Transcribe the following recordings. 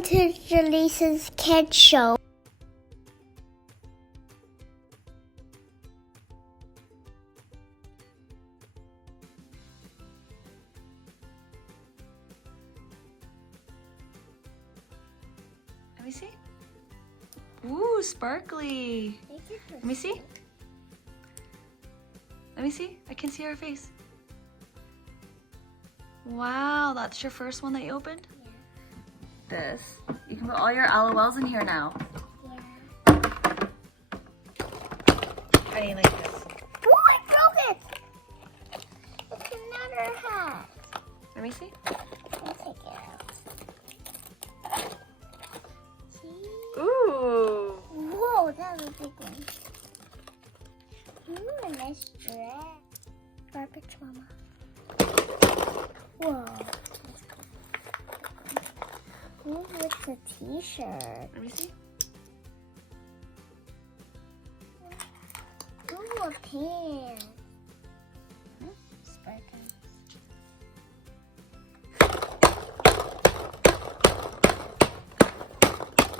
Welcome to Jaleesa's Kids Show. Let me see. Ooh, sparkly. Let me see. Let me see. I can see her face. Wow, that's your first one that you opened? Yeah. This. You can put all your LOLs in here now. Yeah. How do you like this? Oh, I broke it! It's another hat. Let me see. I'll take it out. See? Ooh. Whoa, that was a big one. Ooh, a nice dress. Garbage mama. Whoa. Ooh, it's a t-shirt. Let me see. Ooh, a pants. Sparkles.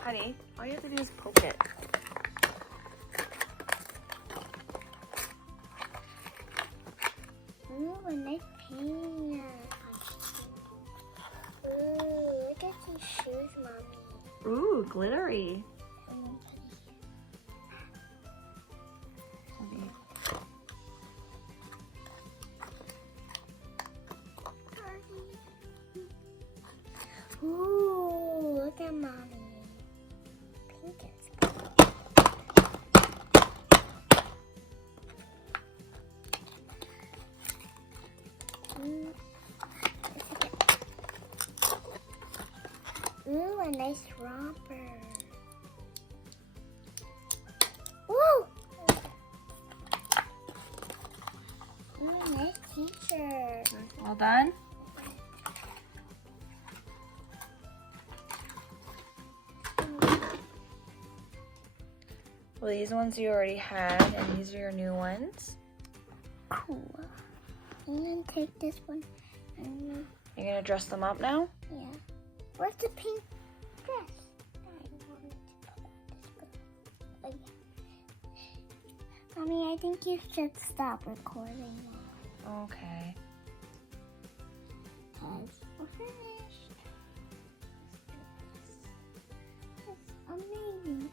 Honey, all you have to do is poke it. Ooh, a nice pants. Ooh, look at these shoes, Mommy. Ooh, glittery. And then put it here. Ooh, look at Mommy. Pink is good. Ooh, a nice romper. Ooh! Ooh, a nice t-shirt. Well done. Well, these ones you already had, and these are your new ones. Cool. And then take this one. And You're gonna dress them up now? yeah. Where's the pink dress? I wanted to put on this book. Oh, yeah. Mommy, I think you should stop recording now. Okay. Because we're finished. It's amazing.